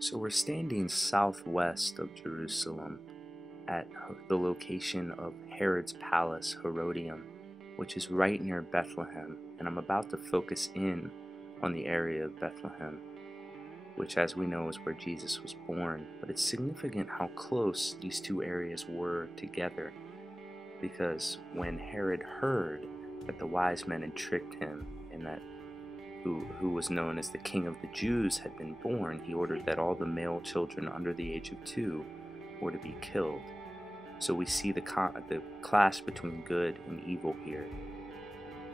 So we're standing southwest of Jerusalem at the location of Herod's palace, Herodium, which is right near Bethlehem, and I'm about to focus in on the area of Bethlehem, which, as we know, is where Jesus was born. But it's significant how close these two areas were together, because when Herod heard that the wise men had tricked him and that who was known as the King of the Jews had been born, he ordered that all the male children under the age of 2 were to be killed. So we see the clash between good and evil here,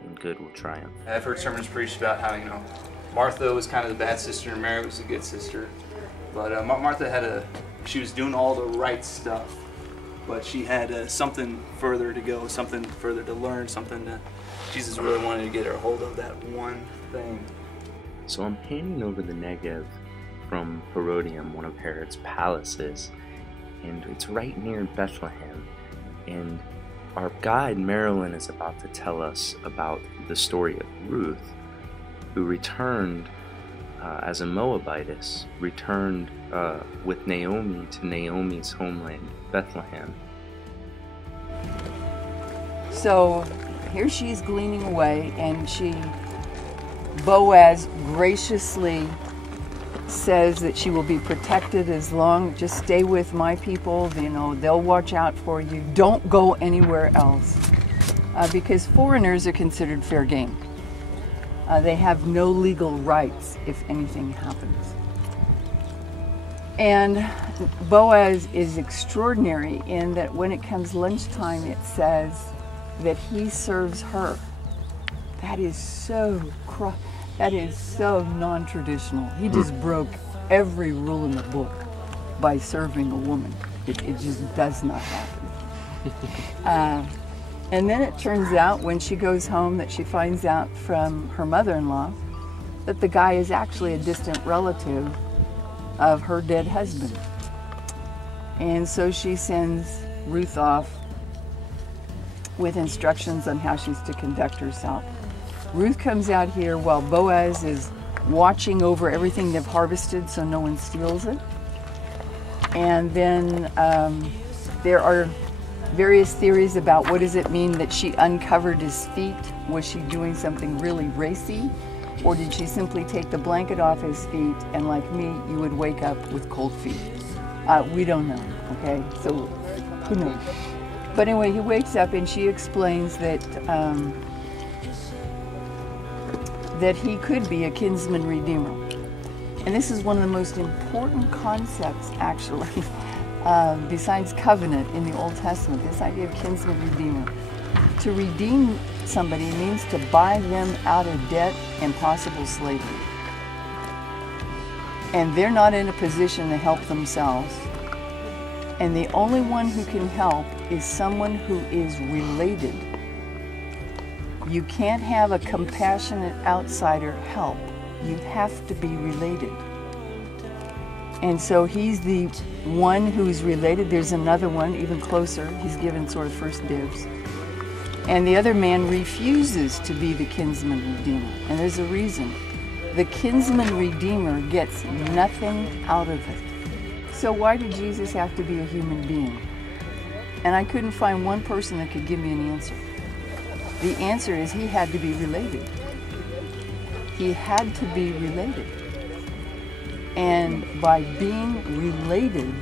and good will triumph. I've heard sermons preached about how, Martha was kind of the bad sister and Mary was the good sister. But Martha she was doing all the right stuff, but she had something further to go, something further to learn, something that Jesus really wanted to get her a hold of, that one thing. So I'm handing over the Negev from Herodium, one of Herod's palaces, and it's right near Bethlehem. And our guide, Marilyn, is about to tell us about the story of Ruth, who returned as a Moabitess, returned with Naomi to Naomi's homeland, Bethlehem. So here she is gleaning away, and Boaz graciously says that she will be protected as long, just stay with my people, they'll watch out for you. Don't go anywhere else, because foreigners are considered fair game. They have no legal rights if anything happens. And Boaz is extraordinary in that when it comes lunchtime, it says that he serves her. That is so non-traditional. He just broke every rule in the book by serving a woman. It just does not happen. And then it turns out when she goes home that she finds out from her mother-in-law that the guy is actually a distant relative of her dead husband. And so she sends Ruth off with instructions on how she's to conduct herself. Ruth comes out here while Boaz is watching over everything they've harvested so no one steals it. And then there are various theories about what does it mean that she uncovered his feet. Was she doing something really racy? Or did she simply take the blanket off his feet, and like me, you would wake up with cold feet? We don't know, okay? So who knows? But anyway, he wakes up and she explains that that he could be a kinsman redeemer. And this is one of the most important concepts, actually, besides covenant in the Old Testament, this idea of kinsman redeemer. To redeem somebody means to buy them out of debt and possible slavery. And they're not in a position to help themselves. And the only one who can help is someone who is related. You can't have a compassionate outsider help. You have to be related. And so he's the one who's related. There's another one even closer. He's given sort of first dibs. And the other man refuses to be the kinsman redeemer. And there's a reason. The kinsman redeemer gets nothing out of it. So why did Jesus have to be a human being? And I couldn't find one person that could give me an answer. The answer is he had to be related. He had to be related. And by being related,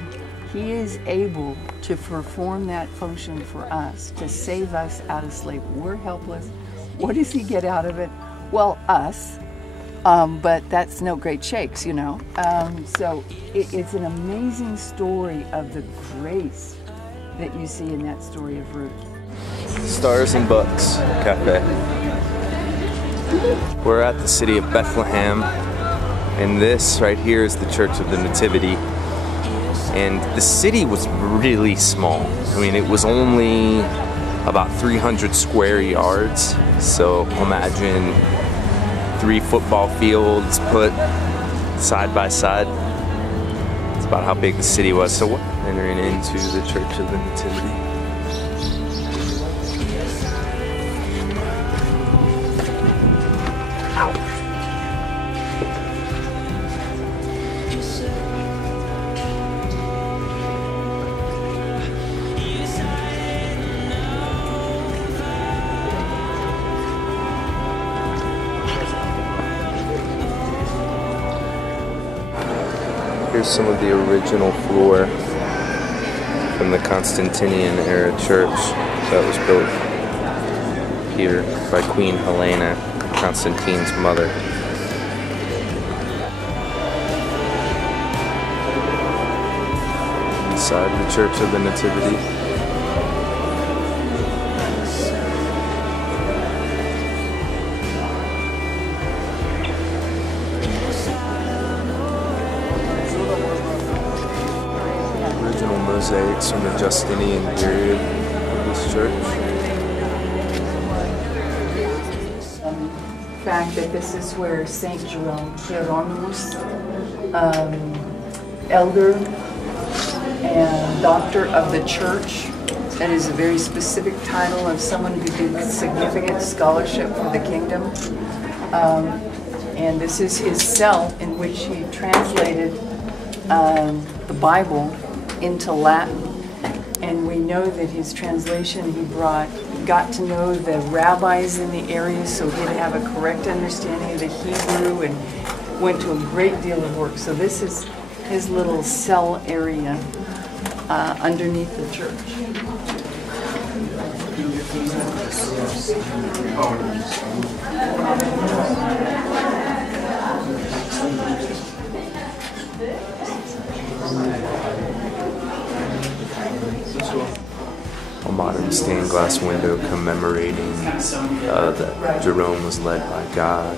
he is able to perform that function for us, to save us out of slavery. We're helpless. What does he get out of it? Well, us. But that's no great shakes, So it's an amazing story of the grace that you see in that story of Ruth. Stars and Books Cafe. We're at the city of Bethlehem, and this right here is the Church of the Nativity. And the city was really small. I mean, it was only about 300 square yards. So imagine 3 football fields put side by side. It's about how big the city was. So we're entering into the Church of the Nativity. Here's some of the original floor from the Constantinian era church that was built here by Queen Helena, Constantine's mother. Inside the Church of the Nativity. Original mosaics from the Justinian period of this church. Fact that this is where Saint Hieronymus, elder and doctor of the church. That is a very specific title of someone who did significant scholarship for the kingdom. And this is his cell in which he translated the Bible into Latin. And we know that his translation he got to know the rabbis in the area so he'd have a correct understanding of the Hebrew and went to a great deal of work. So this is his little cell area underneath the church. A modern stained glass window commemorating that Jerome was led by God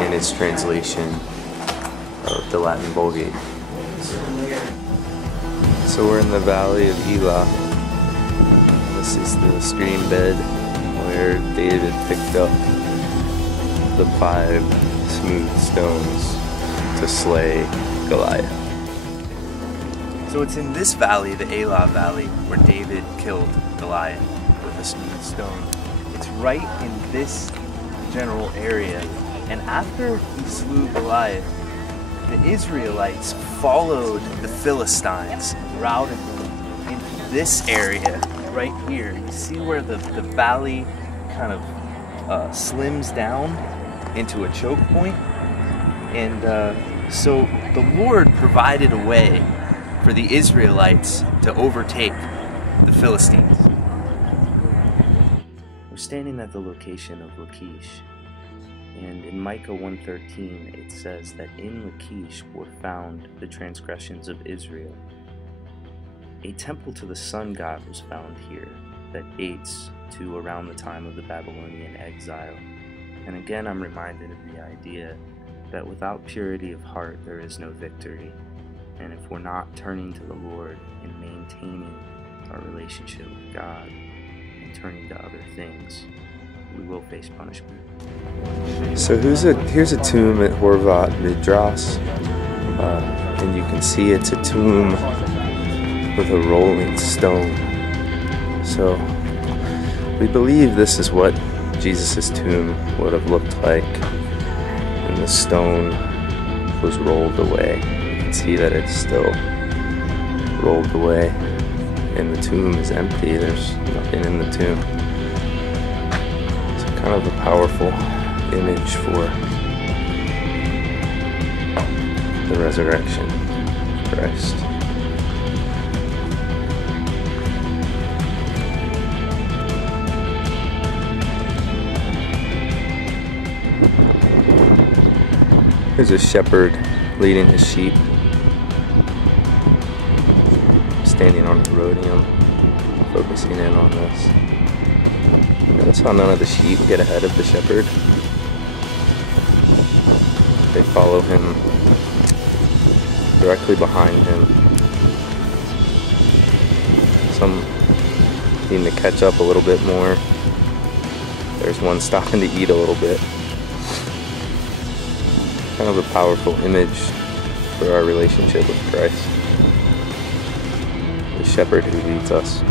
in his translation of the Latin Vulgate. So we're in the Valley of Elah. This is the stream bed where David picked up the 5 smooth stones to slay Goliath. So it's in this valley, the Elah Valley, where David killed Goliath with a smooth stone. It's right in this general area. And after he slew Goliath, the Israelites followed the Philistines, routed them into this area right here. You see where the valley kind of slims down into a choke point? And so the Lord provided a way for the Israelites to overtake the Philistines. We're standing at the location of Lachish, and in Micah 1:13 it says that in Lachish were found the transgressions of Israel. A temple to the sun god was found here that dates to around the time of the Babylonian exile. And again, I'm reminded of the idea that without purity of heart there is no victory. And if we're not turning to the Lord and maintaining our relationship with God and turning to other things, we will face punishment. So here's a tomb at Horvat Midrash, and you can see it's a tomb with a rolling stone. So we believe this is what Jesus' tomb would have looked like, and the stone was rolled away. See that it's still rolled away, and the tomb is empty. There's nothing in the tomb. It's kind of a powerful image for the resurrection of Christ. There's a shepherd leading his sheep, standing on Herodium, focusing in on this. Notice how none of the sheep get ahead of the shepherd. They follow him directly behind him. Some need to catch up a little bit more. There's one stopping to eat a little bit. Kind of a powerful image for our relationship with Christ, the shepherd who leads us.